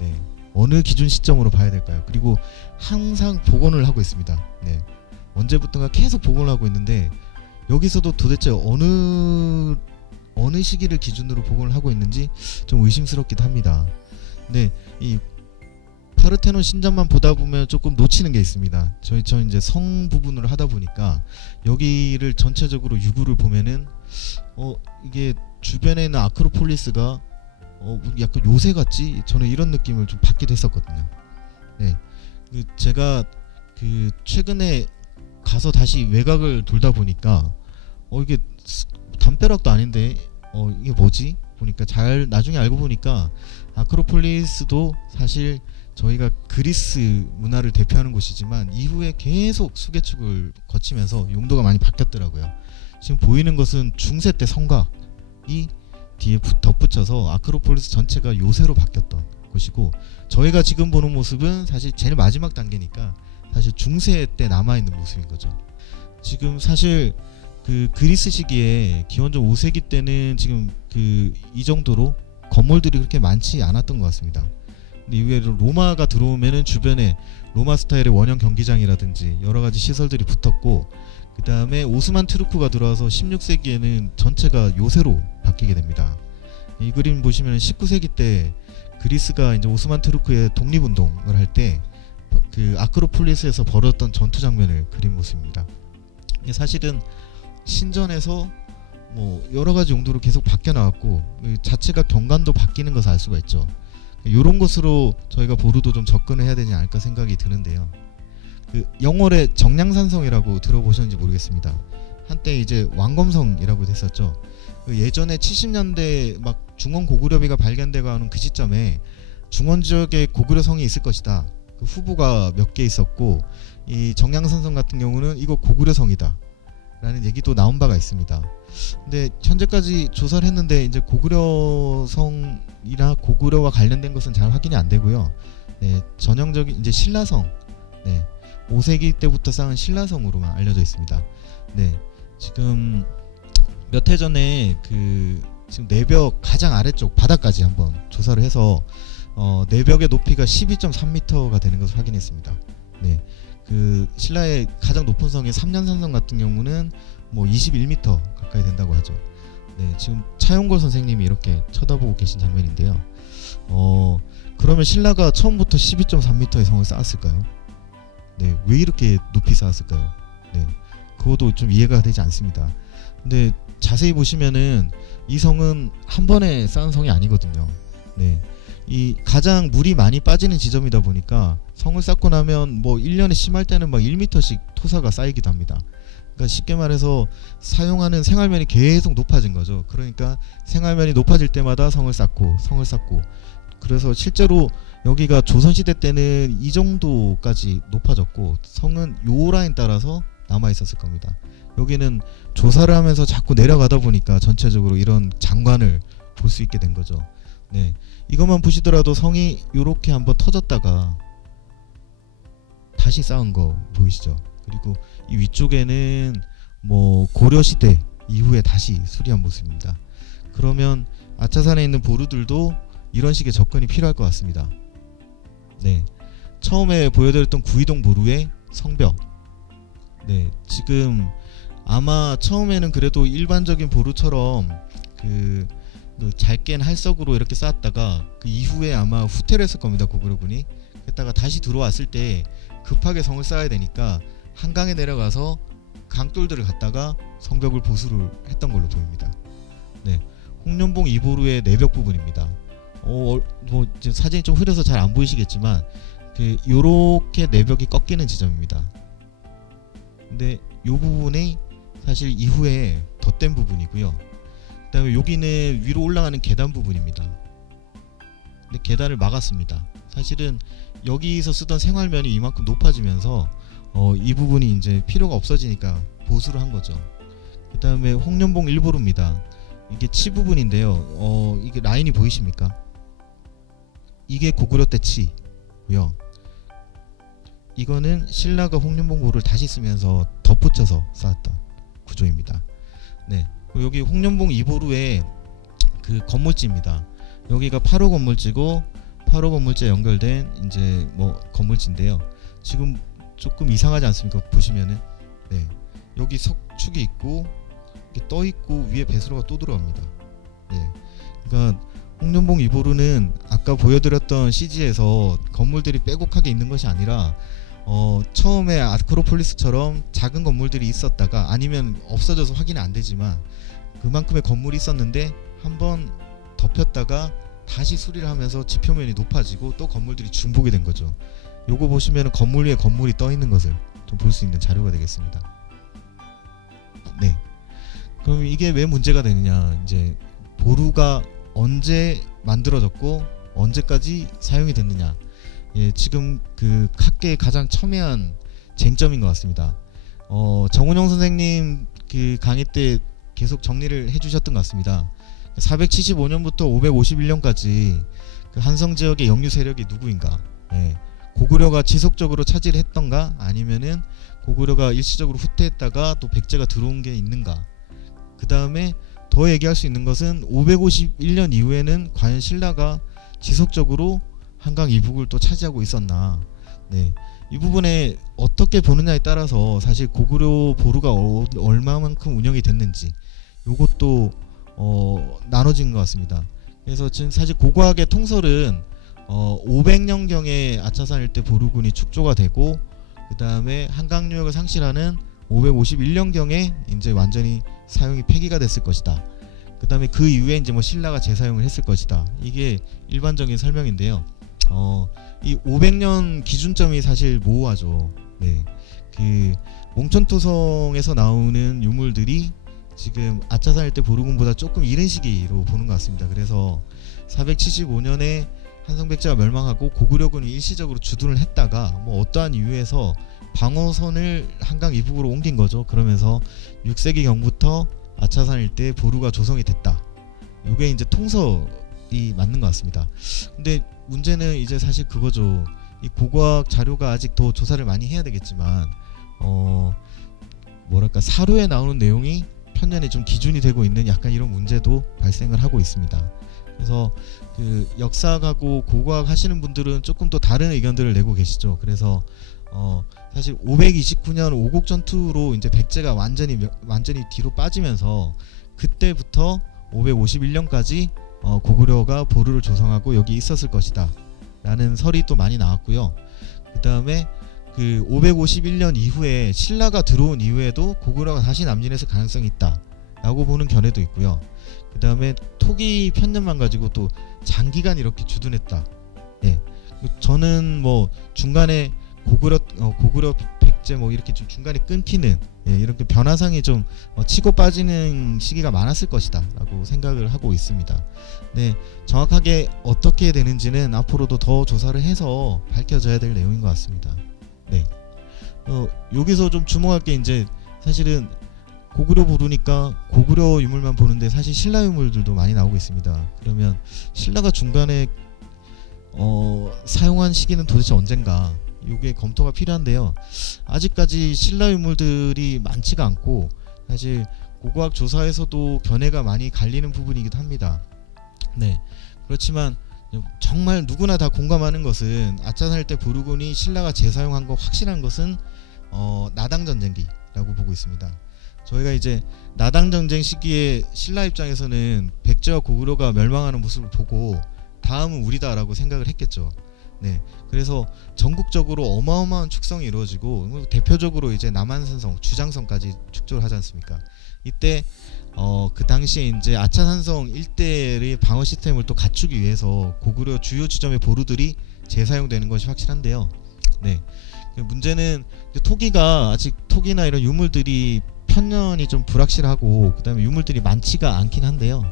네, 어느 기준 시점으로 봐야 될까요? 그리고 항상 복원을 하고 있습니다. 네, 언제부턴가 계속 복원을 하고 있는데 여기서도 도대체 어느 시기를 기준으로 복원을 하고 있는지 좀 의심스럽기도 합니다. 근데 이 파르테논 신전만 보다 보면 조금 놓치는 게 있습니다. 저는 이제 성 부분을 하다 보니까 여기를 전체적으로 유구를 보면은 이게 주변에 있는 아크로폴리스가 약간 요새 같지? 저는 이런 느낌을 좀 받기도 했었거든요. 네, 제가 그 최근에 가서 다시 외곽을 돌다 보니까 이게 담벼락도 아닌데 이게 뭐지? 보니까 나중에 알고 보니까 아크로폴리스도 사실 저희가 그리스 문화를 대표하는 곳이지만 이후에 계속 수개축을 거치면서 용도가 많이 바뀌었더라고요. 지금 보이는 것은 중세 때 성곽이 뒤에 덧붙여서 아크로폴리스 전체가 요새로 바뀌었던 곳이고, 저희가 지금 보는 모습은 사실 제일 마지막 단계니까 사실 중세 때 남아있는 모습인 거죠. 지금 사실 그 그리스 시기에 기원전 5세기 때는 지금 이 정도로 건물들이 그렇게 많지 않았던 것 같습니다. 근데 이후에 로마가 들어오면은 주변에 로마 스타일의 원형 경기장이라든지 여러가지 시설들이 붙었고, 그 다음에 오스만 투르크가 들어와서 16세기에는 전체가 요새로 바뀌게 됩니다. 이 그림 보시면 19세기 때 그리스가 이제 오스만 투르크의 독립운동을 할 때 그 아크로폴리스에서 벌어졌던 전투 장면을 그린 모습입니다. 사실은 신전에서 뭐 여러가지 용도로 계속 바뀌어 나왔고 자체가 경관도 바뀌는 것을 알 수가 있죠. 이런 것으로 저희가 보루도 좀 접근을 해야 되지 않을까 생각이 드는데요. 그 영월의 정량산성이라고 들어보셨는지 모르겠습니다. 한때 이제 왕검성이라고 했었죠. 예전에 70년대 막 중원 고구려비가 발견되고 하는 그 시점에 중원 지역에 고구려성이 있을 것이다. 그 후보가 몇 개 있었고, 이 정량산성 같은 경우는 이거 고구려성이다 라는 얘기도 나온 바가 있습니다. 근데 현재까지 조사를 했는데 이제 고구려성이나 고구려와 관련된 것은 잘 확인이 안 되고요. 네, 전형적인 이제 신라성, 네, 5세기 때부터 쌓은 신라성으로만 알려져 있습니다. 네, 지금 몇 해 전에 지금 내벽 가장 아래쪽 바닥까지 한번 조사를 해서 내벽의 높이가 12.3m가 되는 것을 확인했습니다. 네, 그 신라의 가장 높은 성인 삼년산성 같은 경우는 뭐 21m 가까이 된다고 하죠. 네, 지금 차용걸 선생님이 이렇게 쳐다보고 계신 장면인데요. 그러면 신라가 처음부터 12.3m의 성을 쌓았을까요? 네, 왜 이렇게 높이 쌓았을까요? 네, 그것도 좀 이해가 되지 않습니다. 근데 자세히 보시면은 이 성은 한 번에 쌓은 성이 아니거든요. 네. 이 가장 물이 많이 빠지는 지점이다 보니까 성을 쌓고 나면 뭐 1년에 심할 때는 막 1m씩 토사가 쌓이기도 합니다. 그러니까 쉽게 말해서 사용하는 생활면이 계속 높아진 거죠. 그러니까 생활면이 높아질 때마다 성을 쌓고 그래서 실제로 여기가 조선시대 때는 이 정도까지 높아졌고 성은 요 라인 따라서 남아 있었을 겁니다. 여기는 조사를 하면서 자꾸 내려가다 보니까 전체적으로 이런 장관을 볼 수 있게 된 거죠. 네, 이것만 보시더라도 성이 요렇게 한번 터졌다가 다시 쌓은 거 보이시죠? 그리고 이 위쪽에는 뭐 고려시대 이후에 다시 수리한 모습입니다. 그러면 아차산에 있는 보루들도 이런 식의 접근이 필요할 것 같습니다. 네, 처음에 보여드렸던 구이동 보루의 성벽. 네, 지금 아마 처음에는 그래도 일반적인 보루처럼 그 잘 깬 할석으로 이렇게 쌓았다가 그 이후에 아마 후퇴를 했을 겁니다. 고구려군이. 그랬다가 다시 들어왔을 때 급하게 성을 쌓아야 되니까 한강에 내려가서 강돌들을 갖다가 성벽을 보수를 했던 걸로 보입니다. 네, 홍련봉 이보루의 내벽 부분입니다. 뭐 지금 사진이 좀 흐려서 잘 안 보이시겠지만 그 요렇게 내벽이 꺾이는 지점입니다. 근데 요 부분이 사실 이후에 덧댄 부분이고요. 그 다음에 여기는 위로 올라가는 계단 부분입니다. 근데 계단을 막았습니다. 사실은 여기서 쓰던 생활면이 이만큼 높아지면서 이 부분이 이제 필요가 없어지니까 보수를 한 거죠. 그 다음에 홍련봉 일보루입니다. 이게 치 부분인데요. 이게 라인이 보이십니까? 이게 고구려 때 치고요. 이거는 신라가 홍련봉 보루를 다시 쓰면서 덧붙여서 쌓았던 구조입니다. 네, 여기 홍련봉 이보루의 그 건물지입니다. 여기가 8호 건물지고 8호 건물지에 연결된 이제 뭐 건물지인데요. 지금 조금 이상하지 않습니까? 보시면은 네, 여기 석축이 있고 이렇게 떠 있고 위에 배수로가 또 들어갑니다. 네, 그러니까 홍련봉 이보루는 아까 보여드렸던 CG에서 건물들이 빼곡하게 있는 것이 아니라 처음에 아크로폴리스처럼 작은 건물들이 있었다가 아니면 없어져서 확인이 안 되지만 그만큼의 건물이 있었는데 한번 덮였다가 다시 수리를 하면서 지표면이 높아지고 또 건물들이 중복이 된 거죠. 요거 보시면 건물 위에 건물이 떠 있는 것을 좀 볼 수 있는 자료가 되겠습니다. 네, 그럼 이게 왜 문제가 되느냐, 이제 보루가 언제 만들어졌고 언제까지 사용이 됐느냐. 예, 지금 그 학계의 가장 첨예한 쟁점인 것 같습니다. 정운영 선생님 그 강의 때 계속 정리를 해주셨던 것 같습니다. 475년부터 551년까지 그 한성 지역의 영유 세력이 누구인가? 예, 고구려가 지속적으로 차지를 했던가? 아니면은 고구려가 일시적으로 후퇴했다가 또 백제가 들어온 게 있는가? 그 다음에 더 얘기할 수 있는 것은 551년 이후에는 과연 신라가 지속적으로 한강 이북을 또 차지하고 있었나. 네, 이 부분에 어떻게 보느냐에 따라서 사실 고구려 보루가 얼마만큼 운영이 됐는지 요것도 나눠진 것 같습니다. 그래서 지금 사실 고고학의 통설은 500년경에 아차산 일대 보루군이 축조가 되고 그 다음에 한강 유역을 상실하는 551년경에 이제 완전히 사용이 폐기가 됐을 것이다. 그 다음에 그 이후에 이제 뭐 신라가 재사용을 했을 것이다. 이게 일반적인 설명인데요. 이 500년 기준점이 사실 모호하죠. 네, 그 몽천토성에서 나오는 유물들이 지금 아차산 일대 보루군보다 조금 이른 시기로 보는 것 같습니다. 그래서 475년에 한성백제가 멸망하고 고구려군이 일시적으로 주둔을 했다가 뭐 어떠한 이유에서 방어선을 한강 이북으로 옮긴 거죠. 그러면서 6세기 경부터 아차산 일대에 보루가 조성이 됐다. 이게 이제 통설이 맞는 것 같습니다. 근데 문제는 이제 사실 그거죠. 이 고고학 자료가 아직 더 조사를 많이 해야 되겠지만 뭐랄까 사료에 나오는 내용이 편년에 좀 기준이 되고 있는 약간 이런 문제도 발생을 하고 있습니다. 그래서 그 역사학하고 고고학 하시는 분들은 조금 더 다른 의견들을 내고 계시죠. 그래서 사실 529년 오곡 전투로 이제 백제가 완전히 뒤로 빠지면서 그때부터 551년까지 고구려가 보루를 조성하고 여기 있었을 것이다 라는 설이 또 많이 나왔고요. 그 다음에 그 551년 이후에 신라가 들어온 이후에도 고구려가 다시 남진했을 가능성이 있다 라고 보는 견해도 있고요. 그 다음에 토기 편념만 가지고 또 장기간 이렇게 주둔했다. 예. 저는 뭐 중간에 고구려 백제 뭐 이렇게 좀 중간에 끊기는, 예, 이렇게 변화상이 좀 치고 빠지는 시기가 많았을 것이다 라고 생각을 하고 있습니다. 네, 정확하게 어떻게 되는지는 앞으로도 더 조사를 해서 밝혀져야 될 내용인 것 같습니다. 네, 여기서 좀 주목할 게 이제 사실은 고구려 부르니까 고구려 유물만 보는데 사실 신라 유물들도 많이 나오고 있습니다. 그러면 신라가 중간에 사용한 시기는 도대체 언젠가, 이게 검토가 필요한데요. 아직까지 신라 유물들이 많지가 않고 사실 고고학 조사에서도 견해가 많이 갈리는 부분이기도 합니다. 네, 그렇지만 정말 누구나 다 공감하는 것은 아차산일 때 보르곤이 신라가 재사용한 거 확실한 것은 나당전쟁기라고 보고 있습니다. 저희가 이제 나당전쟁 시기에 신라 입장에서는 백제와 고구려가 멸망하는 모습을 보고 다음은 우리다라고 생각을 했겠죠. 네, 그래서 전국적으로 어마어마한 축성이 이루어지고 대표적으로 이제 남한산성, 주장성까지 축조를 하지 않습니까? 이때 그 당시에 이제 아차산성 일대의 방어 시스템을 또 갖추기 위해서 고구려 주요 지점의 보루들이 재사용되는 것이 확실한데요. 네, 문제는 토기가 아직 토기나 이런 유물들이 편년이 좀 불확실하고 그 다음에 유물들이 많지가 않긴 한데요.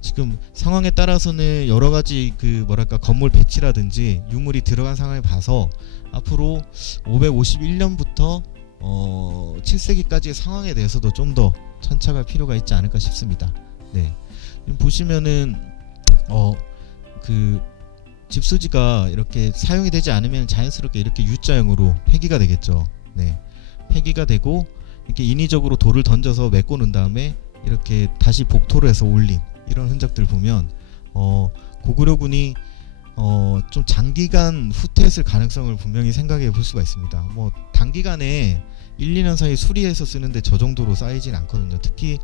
지금 상황에 따라서는 여러가지 그 뭐랄까 건물 배치라든지 유물이 들어간 상황을 봐서 앞으로 551년부터 7세기까지의 상황에 대해서도 좀 더 천착할 필요가 있지 않을까 싶습니다. 네, 보시면은 그 집수지가 이렇게 사용이 되지 않으면 자연스럽게 이렇게 U자형으로 폐기가 되겠죠. 네, 폐기가 되고 이렇게 인위적으로 돌을 던져서 메꿔 놓은 다음에 이렇게 다시 복토를 해서 올린 이런 흔적들 보면 고구려군이 좀 장기간 후퇴했을 가능성을 분명히 생각해 볼 수가 있습니다. 뭐 단기간에 1, 2년 사이 수리해서 쓰는데 저 정도로 쌓이진 않거든요. 특히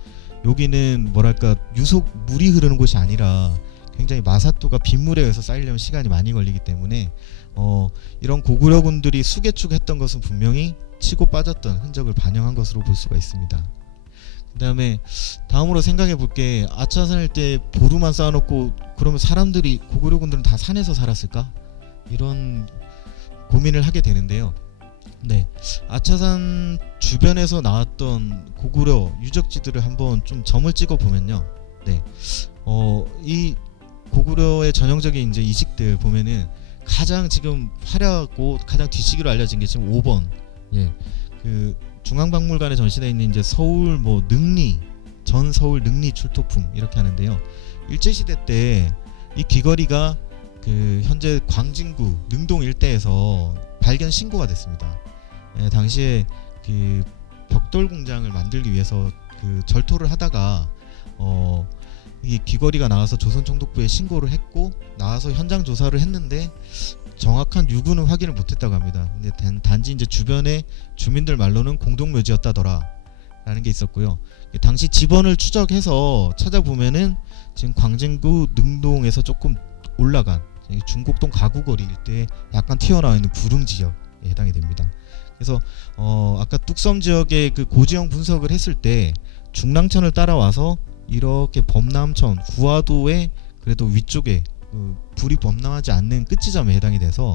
여기는 뭐랄까 유속 물이 흐르는 곳이 아니라 굉장히 마사토가 빗물에 의해서 쌓이려면 시간이 많이 걸리기 때문에 이런 고구려군들이 수개축했던 것은 분명히 치고 빠졌던 흔적을 반영한 것으로 볼 수가 있습니다. 그 다음에 다음으로 생각해 볼게, 아차산일 때 보루만 쌓아놓고 그러면 사람들이, 고구려군들은 다 산에서 살았을까? 이런 고민을 하게 되는데요. 네, 아차산 주변에서 나왔던 고구려 유적지들을 한번 좀 점을 찍어 보면요. 네, 이 고구려의 전형적인 이제 이식들 보면은 가장 지금 화려하고 가장 뒤치기로 알려진 게 지금 5번, 예, 그 중앙박물관에 전시되어 있는 이제 서울 뭐 능리, 전 서울 능리 출토품 이렇게 하는데요. 일제시대 때 이 귀걸이가 그 현재 광진구 능동 일대에서 발견 신고가 됐습니다. 예, 당시에 그 벽돌 공장을 만들기 위해서 그 절토를 하다가 이 귀걸이가 나와서 조선총독부에 신고를 했고 나와서 현장 조사를 했는데 정확한 유구는 확인을 못했다고 합니다. 근데 단지 이제 주변의 주민들 말로는 공동묘지였다더라 라는 게 있었고요. 당시 지번을 추적해서 찾아보면은 지금 광진구 능동에서 조금 올라간 중곡동 가구거리 일대에 약간 튀어나와 있는 구릉 지역에 해당이 됩니다. 그래서 아까 뚝섬 지역의 그 고지형 분석을 했을 때 중랑천을 따라와서 이렇게 범람천 구화도의 그래도 위쪽에 불이 범람하지 않는 끝지점에 해당이 돼서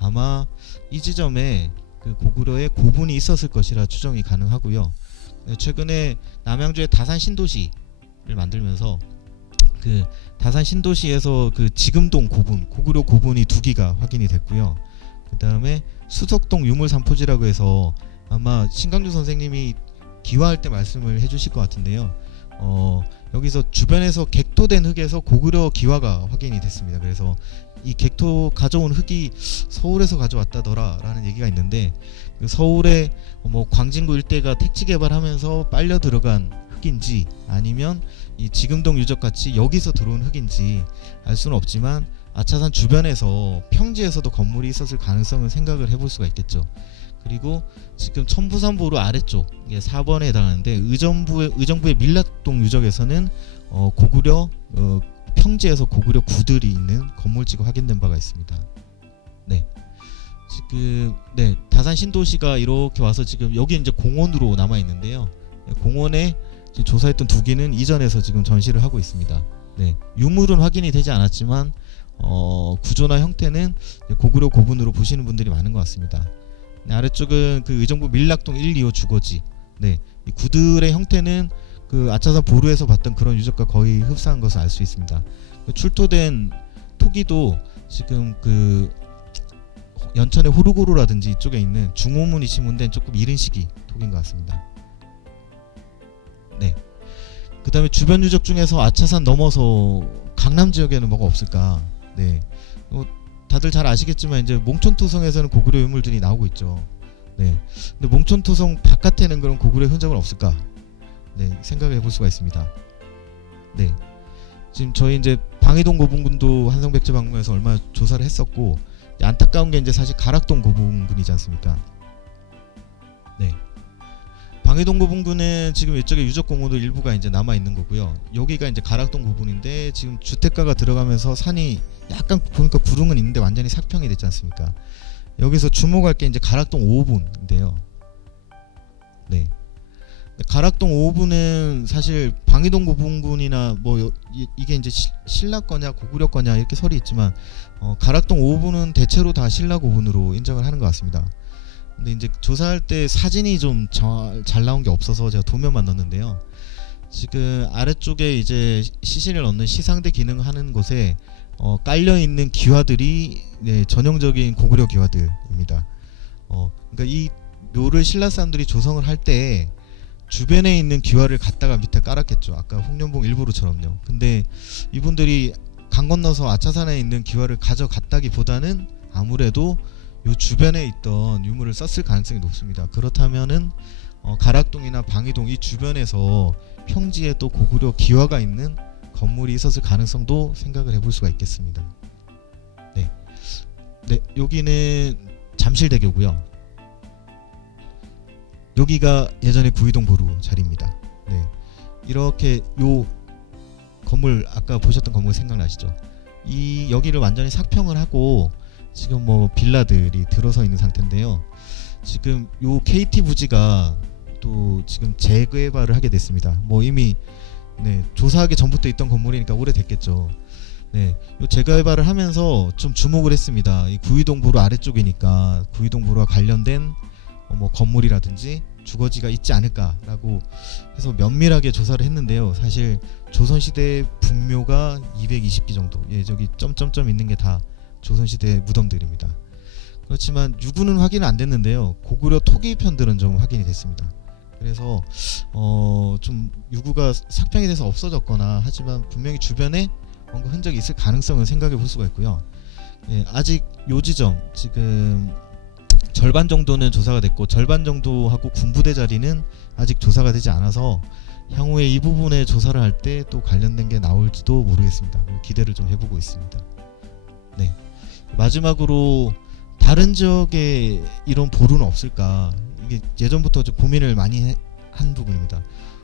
아마 이 지점에 그 고구려의 고분이 있었을 것이라 추정이 가능하고요. 최근에 남양주의 다산 신도시를 만들면서 그 다산 신도시에서 그 지금동 고분, 고구려 고분이 2기가 확인이 됐고요. 그 다음에 수석동 유물산포지라고 해서 아마 신강주 선생님이 기화할 때 말씀을 해주실 것 같은데요. 여기서 주변에서 객토된 흙에서 고구려 기화가 확인이 됐습니다. 그래서 이 객토 가져온 흙이 서울에서 가져왔다더라 라는 얘기가 있는데, 그 서울의 뭐 광진구 일대가 택지 개발하면서 빨려 들어간 흙인지 아니면 이 지금동 유적같이 여기서 들어온 흙인지 알 수는 없지만 아차산 주변에서 평지에서도 건물이 있었을 가능성을 생각을 해볼 수가 있겠죠. 그리고 지금 천부산보루 아래쪽, 이게 4번에 해당하는데 의정부의 밀락동 유적에서는 고구려 평지에서 고구려 구들이 있는 건물지가 확인된 바가 있습니다. 네, 지금 다산 신도시가 이렇게 와서 지금 여기 이제 공원으로 남아 있는데요. 공원에 지금 조사했던 2기는 이전에서 지금 전시를 하고 있습니다. 네, 유물은 확인이 되지 않았지만 구조나 형태는 고구려 고분으로 보시는 분들이 많은 것 같습니다. 네, 아래쪽은 그 의정부 밀락동 1, 2호 주거지. 네, 이 구들의 형태는 그 아차산 보루에서 봤던 그런 유적과 거의 흡사한 것을 알 수 있습니다. 출토된 토기도 지금 그 연천의 호르고루라든지 이쪽에 있는 중호문이 시문된 조금 이른 시기 토기인 것 같습니다. 네. 그 다음에 주변 유적 중에서 아차산 넘어서 강남 지역에는 뭐가 없을까? 네. 다들 잘 아시겠지만 이제 몽촌토성에서는 고구려 유물들이 나오고 있죠. 네. 근데 몽촌토성 바깥에는 그런 고구려 흔적은 없을까? 네, 생각을 해볼 수가 있습니다. 네. 지금 저희 이제 방이동 고분군도 한성백제 박물관에서 얼마 조사를 했었고, 안타까운 게 이제 사실 가락동 고분군이지 않습니까? 네. 방이동 고분군은 지금 이쪽에 유적 공원도 일부가 이제 남아 있는 거고요. 여기가 이제 가락동 고분인데 지금 주택가가 들어가면서 산이 약간 보니까 구릉은 있는데 완전히 삭평이 됐지 않습니까? 여기서 주목할 게 이제 가락동 5호분인데요. 네. 가락동 5호분은 사실 방이동 고분군이나 뭐 이게 이제 신라 거냐 고구려 거냐 이렇게 설이 있지만 가락동 5호분은 대체로 다 신라 고분으로 인정을 하는 것 같습니다. 근데 이제 조사할 때 사진이 좀 잘 나온 게 없어서 제가 도면만 넣었는데요. 지금 아래쪽에 이제 시신을 넣는 시상대 기능을 하는 곳에 깔려 있는 기와들이 네, 전형적인 고구려 기와들입니다. 그러니까 이 묘를 신라 사람들이 조성을 할 때 주변에 있는 기와를 갖다가 밑에 깔았겠죠. 아까 홍련봉 일부루처럼요. 근데 이분들이 강 건너서 아차산에 있는 기와를 가져갔다기보다는 아무래도 요 주변에 있던 유물을 썼을 가능성이 높습니다. 그렇다면은 가락동이나 방이동 이 주변에서 평지에 또 고구려 기와가 있는 건물이 있었을 가능성도 생각을 해볼 수가 있겠습니다. 네, 네, 여기는 잠실대교고요. 여기가 예전에 구이동 보루 자리입니다. 네, 이렇게 요 건물 아까 보셨던 건물 생각나시죠? 이 여기를 완전히 삭평을 하고 지금 뭐 빌라들이 들어서 있는 상태인데요. 지금 요 KT 부지가 또 지금 재개발을 하게 됐습니다. 뭐 이미 네, 조사하기 전부터 있던 건물이니까 오래됐겠죠. 네, 요 재개발을 하면서 좀 주목을 했습니다. 이 구이동 보루 아래쪽이니까 구이동 보루와 관련된 뭐 건물이라든지 주거지가 있지 않을까라고 해서 면밀하게 조사를 했는데요. 사실 조선시대 분묘가 220기 정도, 예, 저기 점점점 있는 게 다 조선시대 무덤들입니다. 그렇지만 유구는 확인은 안 됐는데요. 고구려 토기편들은 좀 확인이 됐습니다. 그래서 좀 유구가 삭평이 돼서 없어졌거나 하지만 분명히 주변에 뭔가 흔적이 있을 가능성을 생각해 볼 수가 있고요. 예, 아직 요 지점 지금 절반 정도는 조사가 됐고 절반 정도하고 군부대 자리는 아직 조사가 되지 않아서 향후에 이 부분에 조사를 할 때 또 관련된 게 나올지도 모르겠습니다. 기대를 좀 해보고 있습니다. 네, 마지막으로 다른 지역에 이런 보루는 없을까? 이게 예전부터 좀 고민을 많이 한 부분입니다.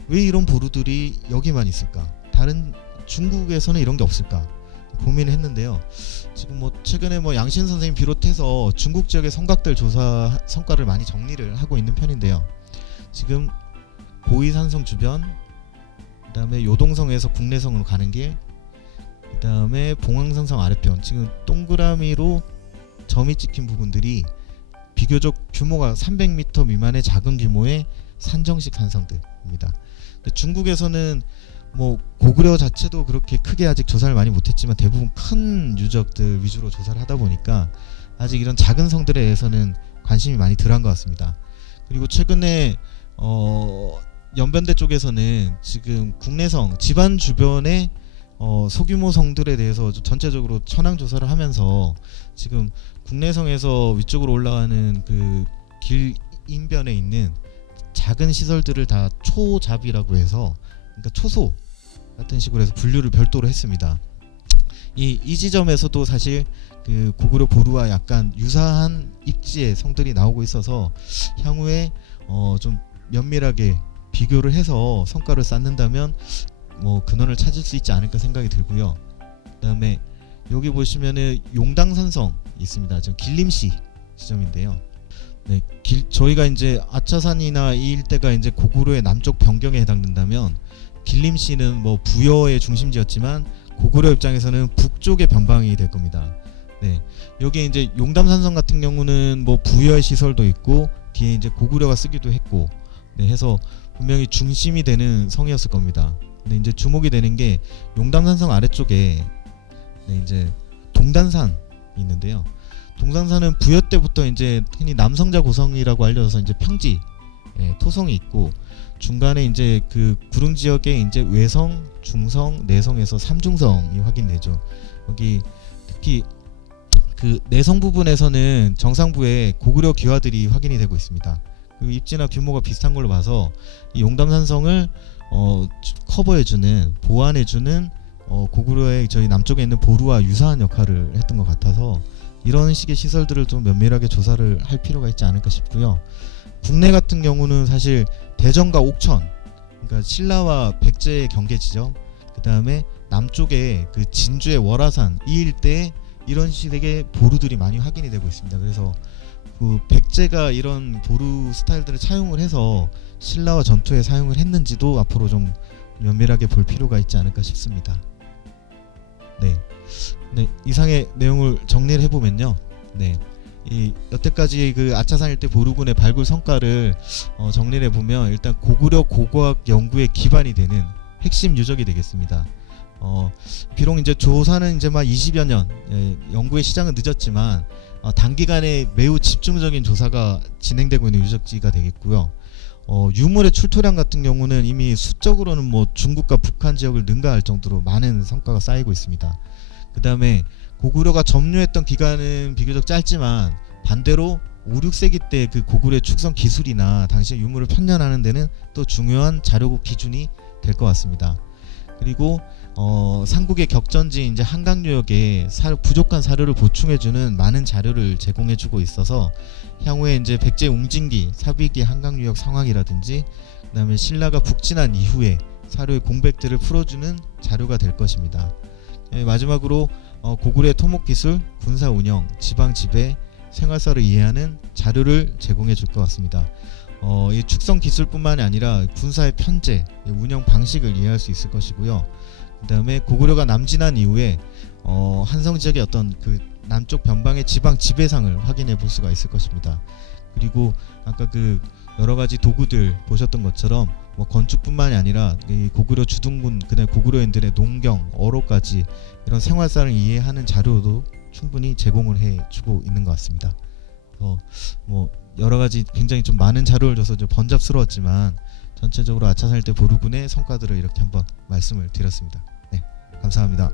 왜 이런 보루들이 여기만 있을까? 다른 중국에서는 이런 게 없을까? 고민을 했는데요. 지금 뭐 최근에 뭐 양신 선생님 비롯해서 중국 지역의 성곽들 조사 성과를 많이 정리를 하고 있는 편인데요. 지금 고이산성 주변, 그 다음에 요동성에서 국내성으로 가는 길, 그 다음에 봉황산성 아래편, 지금 동그라미로 점이 찍힌 부분들이 비교적 규모가 300m 미만의 작은 규모의 산정식 산성들입니다. 근데 중국에서는 뭐 고구려 자체도 그렇게 크게 아직 조사를 많이 못했지만 대부분 큰 유적들 위주로 조사를 하다 보니까 아직 이런 작은 성들에 대해서는 관심이 많이 덜한 것 같습니다. 그리고 최근에 연변대 쪽에서는 지금 국내성 집안 주변에 소규모 성들에 대해서 전체적으로 천황 조사를 하면서 지금 국내성에서 위쪽으로 올라가는 그 길 인변에 있는 작은 시설들을 다 초잡이라고 해서, 그러니까 초소 같은 식으로 해서 분류를 별도로 했습니다. 이 지점에서도 사실 그 고구려 보루와 약간 유사한 입지의 성들이 나오고 있어서 향후에 좀 면밀하게 비교를 해서 성과를 쌓는다면 뭐 근원을 찾을 수 있지 않을까 생각이 들고요. 그 다음에 여기 보시면은 용당산성 있습니다. 지금 길림시 지점인데요. 네, 저희가 이제 아차산이나 이 일대가 이제 고구려의 남쪽 변경에 해당된다면 길림시는 뭐 부여의 중심지였지만 고구려 입장에서는 북쪽의 변방이 될 겁니다. 네, 여기 이제 용담산성 같은 경우는 뭐 부여의 시설도 있고 뒤에 이제 고구려가 쓰기도 했고, 네, 해서 분명히 중심이 되는 성이었을 겁니다. 근데 이제 주목이 되는 게 용담산성 아래쪽에 네, 이제 동단산이 있는데요. 동단산은 부여 때부터 이제 흔히 남성자 고성이라고 알려져서 이제 평지, 예, 토성이 있고 중간에 이제 그 구릉 지역에 이제 외성, 중성, 내성에서 삼중성이 확인되죠. 여기 특히 그 내성 부분에서는 정상부에 고구려 기와들이 확인이 되고 있습니다. 그 입지나 규모가 비슷한 걸로 봐서 이 용담산성을 커버해주는, 보완해주는 고구려의 저희 남쪽에 있는 보루와 유사한 역할을 했던 것 같아서 이런 식의 시설들을 좀 면밀하게 조사를 할 필요가 있지 않을까 싶고요. 국내 같은 경우는 사실 대전과 옥천, 그러니까 신라와 백제의 경계 지점, 그 다음에 남쪽에 그 진주의 월화산 이 일대에 이런 식의 보루들이 많이 확인이 되고 있습니다. 그래서 그 백제가 이런 보루 스타일들을 차용을 해서 신라와 전투에 사용을 했는지도 앞으로 좀 면밀하게 볼 필요가 있지 않을까 싶습니다. 네, 이상의 내용을 정리를 해보면요. 네, 이 여태까지 그 아차산 일대 보루군의 발굴 성과를 정리를 해보면 일단 고구려 고고학 연구의 기반이 되는 핵심 유적이 되겠습니다. 비록 이제 조사는 이제 막 20여 년, 연구의 시작은 늦었지만 단기간에 매우 집중적인 조사가 진행되고 있는 유적지가 되겠고요. 유물의 출토량 같은 경우는 이미 수적으로는 뭐 중국과 북한 지역을 능가할 정도로 많은 성과가 쌓이고 있습니다. 그 다음에 고구려가 점유했던 기간은 비교적 짧지만 반대로 5, 6세기 때 그 고구려의 축성 기술이나 당시의 유물을 편찬하는 데는 또 중요한 자료국 기준이 될 것 같습니다. 그리고 삼국의 격전지인 이제 한강유역에 부족한 사료를 보충해주는 많은 자료를 제공해주고 있어서 향후에 이제 백제 웅진기, 사비기 한강유역 상황이라든지 그다음에 신라가 북진한 이후에 사료의 공백들을 풀어주는 자료가 될 것입니다. 마지막으로 고구려의 토목기술, 군사운영, 지방지배, 생활사를 이해하는 자료를 제공해 줄 것 같습니다. 이 축성 기술뿐만이 아니라 군사의 편제, 운영 방식을 이해할 수 있을 것이고요. 그 다음에 고구려가 남진한 이후에 한성 지역의 어떤 그 남쪽 변방의 지방 지배상을 확인해 볼 수가 있을 것입니다. 그리고 아까 그 여러가지 도구들 보셨던 것처럼 뭐 건축뿐만이 아니라 이 고구려 주둔군, 그다음에 고구려인들의 농경, 어로까지 이런 생활사를 이해하는 자료도 충분히 제공을 해주고 있는 것 같습니다. 뭐 여러가지 굉장히 좀 많은 자료를 줘서 좀 번잡스러웠지만 전체적으로 아차산 일대 보루군의 성과들을 이렇게 한번 말씀을 드렸습니다. 네, 감사합니다.